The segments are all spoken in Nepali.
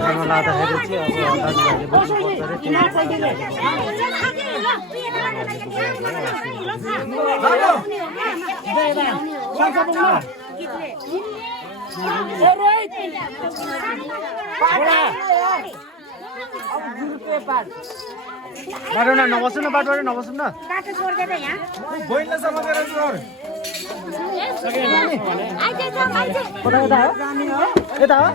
खाना लाँदाखेरि चाहिँ अब दाजुभाइले बुझ्नुपर्छ बाटो नबस्नु न बाटोबाट नबस्नु न यता हो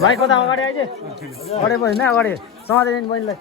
भाइ कता अगाडि आइज अगाडि भयो होइन अगाडि समातेन बहिनीलाई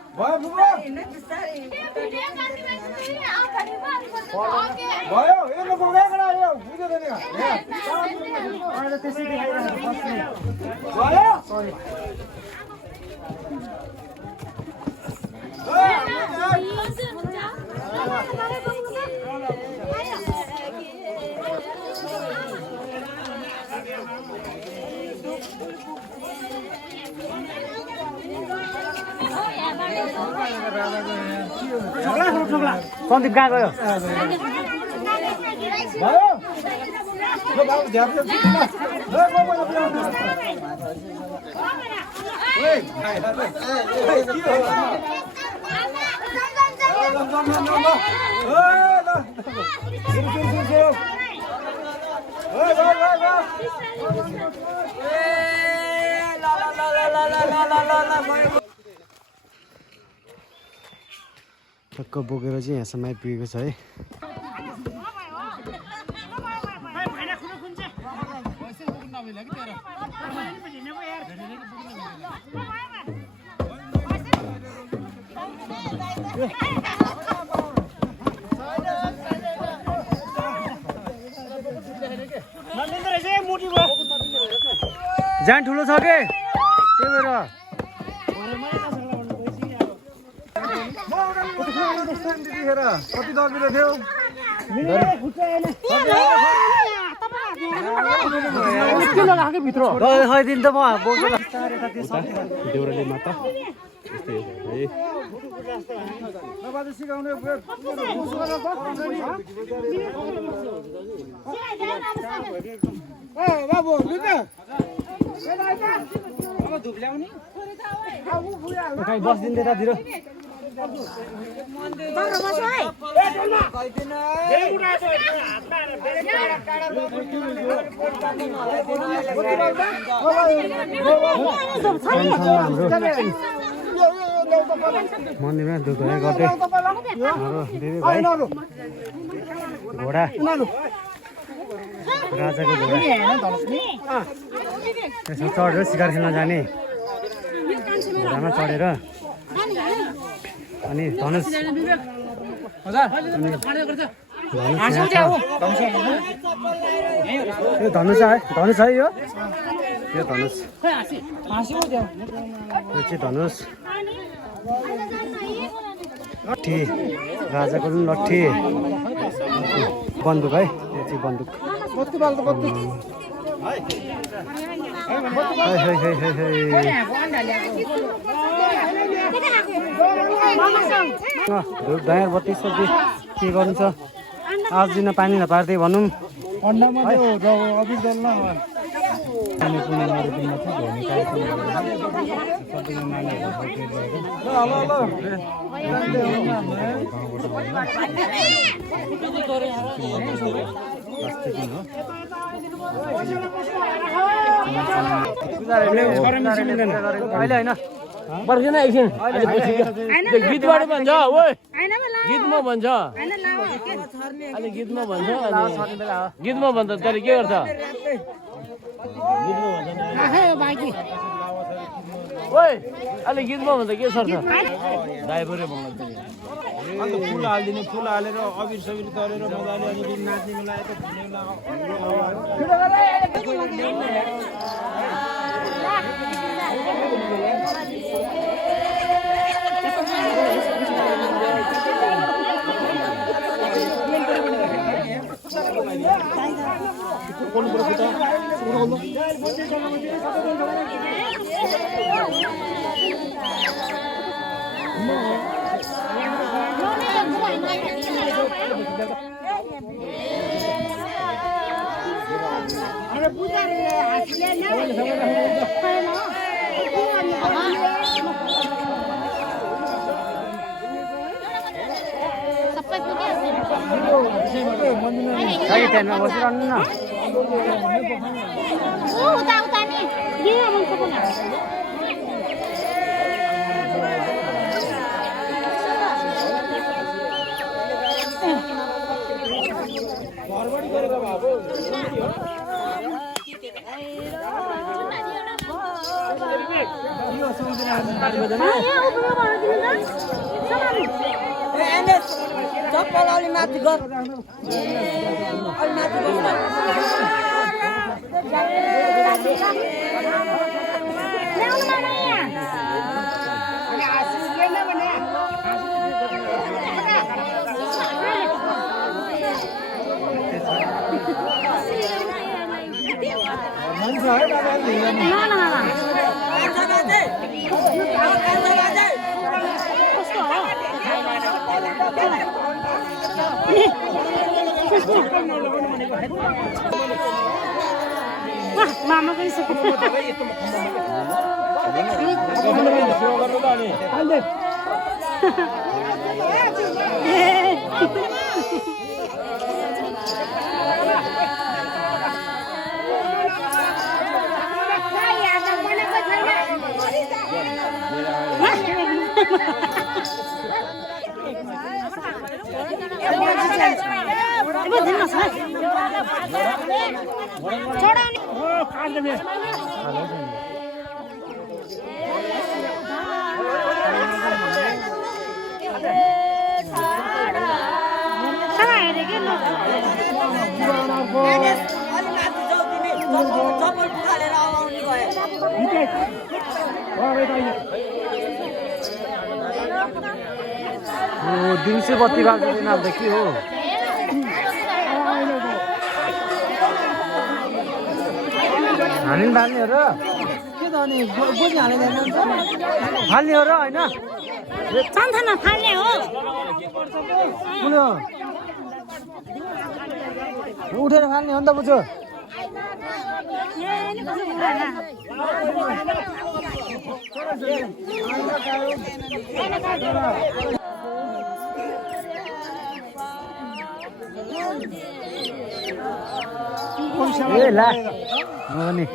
सन्दीप कहाँ गयो टक्क बोकेर चाहिँ यहाँसम्म आइपुगेको छ है जान ठुलो छ के त्यही भएर कति दर्बिलो थियो खैदिन त म देउराली माता सिकाउने बाबु बस्दिन त्यतातिर मन्दिरमा दुध गर्दै दिदी भाइ घोडा राजाको घोडा त्यसमा चढेर शिकार खेल्न जाने घोडामा चढेर अनि धनुष धनुष है यो धनुष यो चाहिँ धनुष लट्ठी राजाको पनि लट्ठी बन्दुक है यो चाहिँ बन्दुक धुप ढाँड बत्ती सब्जी के गर्नु छ आज दिन पानी नपार्दै भनौँ अहिले होइन पर्खिन एकछिन गीतबाट भन्छ ओइ गीतमा भन्छ अहिले गीतमा भन्छ गीतमा भन्छ त्यसले के गर्छ ओइ अहिले गीतमा भन्छ के सर्छ ड्राइभरै भन्नु अन्त फुल हालिदिने फुल हालेर अबिर सबिर गरेर मजाले अनि नाच्ने मिलाएर Lagi tent-मा बसिरहनु न उता उता नि यहाँ मान्छे पनि चप्पल अलि माथि गर अलि माथि गर मामा पनि सक्छ चप्पल पुगालेर आउने ओ दिउँसो बत्ती बाल्दैन अब के हो हामी बाल्ने हो र के त अनि गोजी हालेर फाल्ने हो र होइन सानसानो फाल्ने हो कुन हो उठेर फाल्ने हो नि त बुझ्यो ए ला हो नि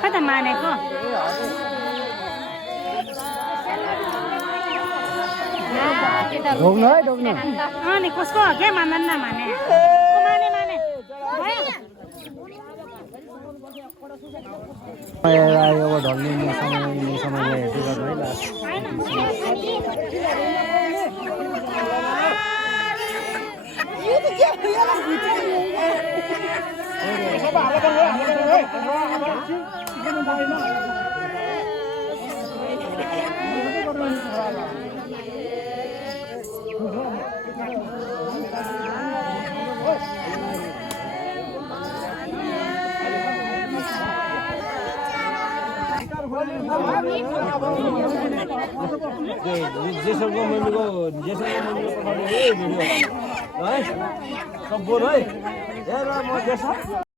खै त मानेको ढोग्नु है ढोग्नु अनि कसको के मान्दैन माने माने माने भयो अब ढल्ने समयलाई हेर्दै गर्नु है लास्ट जेसलको मम्मीको पठाउने है भिडियो है सब बोल है म जेसल